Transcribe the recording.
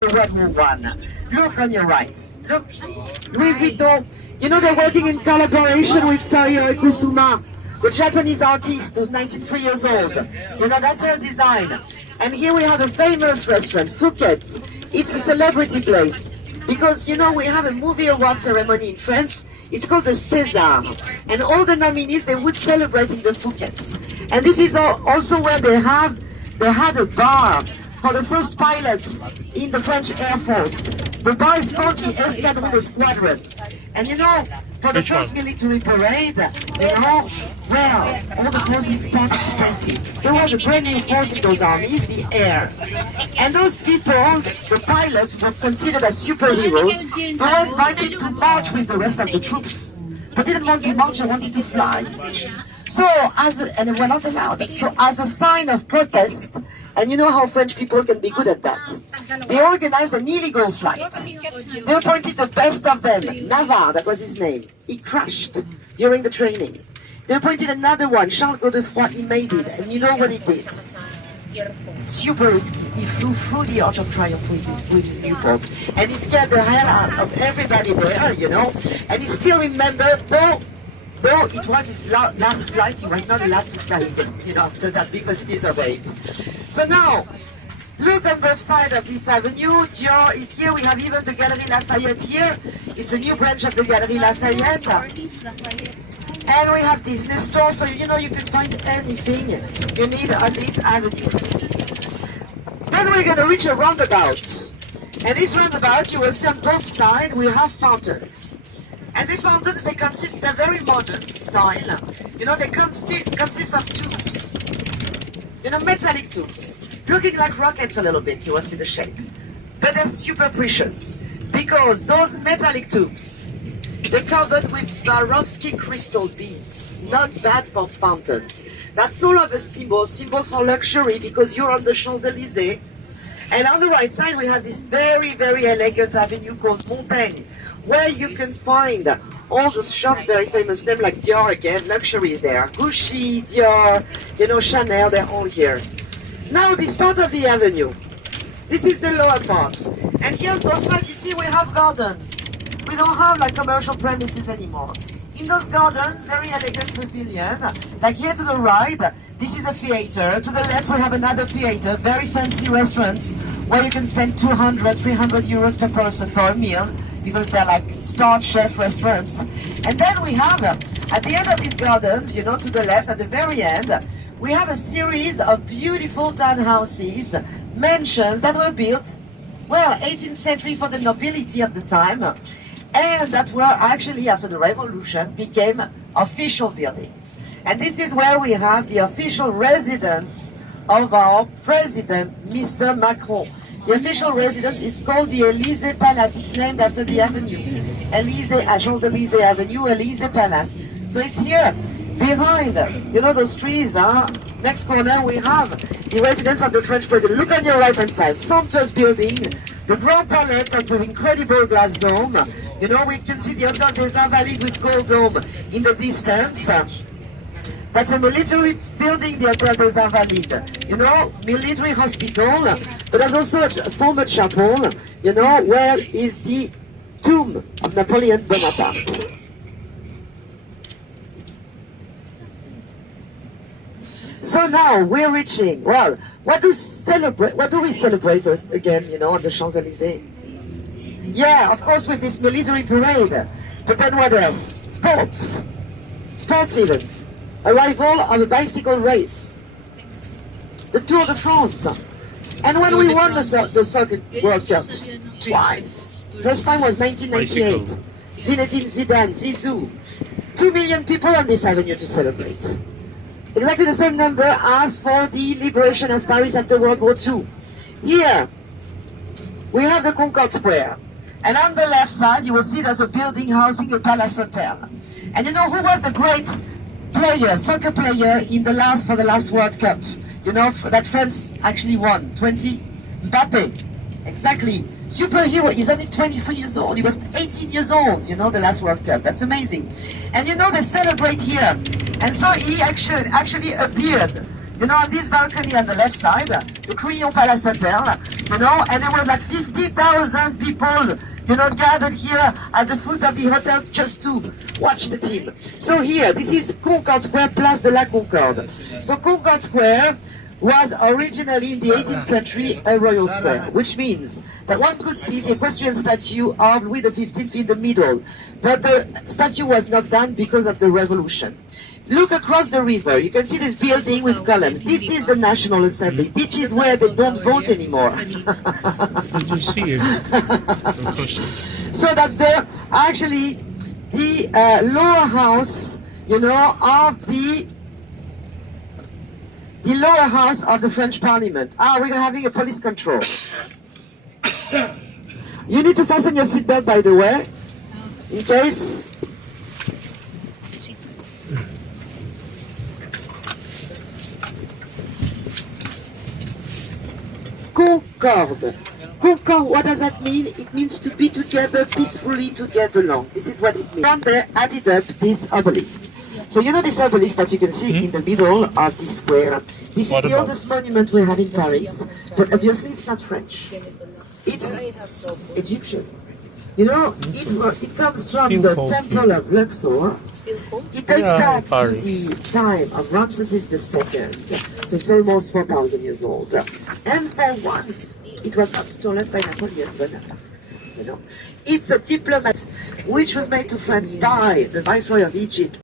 World War One. Look on your right. Look, Louis Vuitton. You know they're working in collaboration with Sayo Kusuma, the Japanese artist who's 93 years old. You know, that's her design. And here we have a famous restaurant, Fouquet's. It's a celebrity place because, you know, we have a movie award ceremony in France. It's called the César. And all the nominees, they would celebrate in the Fouquet's. And this is also where they had a bar for the first pilots in the French Air Force. The bar is called the Escadron Squadron. And you know, for the first military parade, you know, well, all the forces participated. There was a brand new force in those armies, the air. And those people, the pilots, were considered as superheroes. They were invited to march with the rest of the troops. But they didn't want to march, they wanted to fly. So, and they were not allowed. So, as a sign of protest, and you know how French people can be good at that, they organized an illegal flight. They appointed the best of them, Navarre, that was his name. He crashed during the training. They appointed another one, Charles Godefroy, he made it, and you know what he did? Super risky. He flew through the Arch of Triumph with his newborn, and he scared the hell out of everybody there, you know, and he still remembered, though it was his last flight, he was not allowed to fly again, you know, after that, because he disobeyed. So now, look on both sides of this avenue. Dior is here. We have even the Galerie Lafayette here. It's a new branch of the Galerie Lafayette. And we have Disney Store, so you know you can find anything you need on this avenue. Then we're going to reach a roundabout. And this roundabout, you will see on both sides, we have fountains. And the fountains, they're very modern style. You know, they consist of tubes. You know, metallic tubes. Looking like rockets a little bit, you will see the shape. But they're super precious. Because those metallic tubes, they're covered with Swarovski crystal beads. Not bad for fountains. That's all of a symbol for luxury, because you're on the Champs-Élysées. And on the right side, we have this very, very elegant avenue called Montaigne, where you can find all those shops, very famous names like Dior again, luxury is there. Gucci, Dior, you know, Chanel, they're all here. Now, this part of the avenue, this is the lower part. And here on both sides, you see, we have gardens. We don't have like commercial premises anymore. In those gardens, very elegant pavilion. Like here to the right, this is a theater. To the left, we have another theater, very fancy restaurants, where you can spend 200, 300 euros per person for a meal, because they're like star chef restaurants. And then we have, at the end of these gardens, you know, to the left, at the very end, we have a series of beautiful townhouses, mansions that were built, well, 18th century for the nobility of the time, and that were actually, after the revolution, became official buildings. And this is where we have the official residence of our president, Mr. Macron. The official residence is called the Élysée Palace. It's named after the avenue. Élysée, Champs-Élysées Avenue, Élysée Palace. So it's here, behind, you know those trees, huh? Next corner we have the residence of the French president. Look on your right-hand side, sumptuous building, the Grand Palais with incredible glass dome. You know, we can see the Hôtel des Invalides with gold dome in the distance. That's a military building, the Hôtel des Invalides. You know, military hospital, but there's also a former chapel, you know, where is the tomb of Napoleon Bonaparte. So now we're reaching, well, what do we celebrate again, you know, on the Champs-Élysées? Yeah, of course, with this military parade. But then what else? Sports events. Arrival of a bicycle race. The Tour de France. And when we won the Soccer World Cup, twice. First time was 1998. Zinedine Zidane, Zizou. 2 million people on this avenue to celebrate. Exactly the same number as for the liberation of Paris after World War II. Here, we have the Concorde Square. And on the left side, you will see there's a building housing a Palace Hotel. And you know who was the great player, soccer player for the last World Cup? You know, that France actually won, Mbappe. Exactly. Superhero. He's only 23 years old. He was 18 years old, you know, the last World Cup. That's amazing. And you know, they celebrate here. And so he actually appeared, you know, on this balcony on the left side, the Crillon Palace Hotel. you know, and there were like 50,000 people, you know, gathered here at the foot of the hotel just to watch the team. So here, this is Concorde Square, Place de la Concorde. So Concorde Square was originally in the 18th century a royal square, which means that one could see the equestrian statue of Louis XV in the middle, but the statue was knocked down because of the revolution. Look across the river, you can see this building with columns. This is the National Assembly. This is where they don't vote anymore. Did you see it? So that's actually the lower house, you know, of the lower house of the French Parliament. We're having a police control. You need to fasten your seatbelt, by the way, in case. Concorde. Concorde, what does that mean? It means to be together peacefully, to get along. This is what it means. From there, added up this obelisk. So you know this obelisk that you can see in the middle of this square? This is the oldest monument we have in Paris, but obviously it's not French. It's Egyptian. You know, it comes from the Temple of Luxor. It dates back to the time of Ramses II, so it's almost 4,000 years old. And for once, it was not stolen by Napoleon Bonaparte. You know, it's a diplomat which was made to France by the Viceroy of Egypt.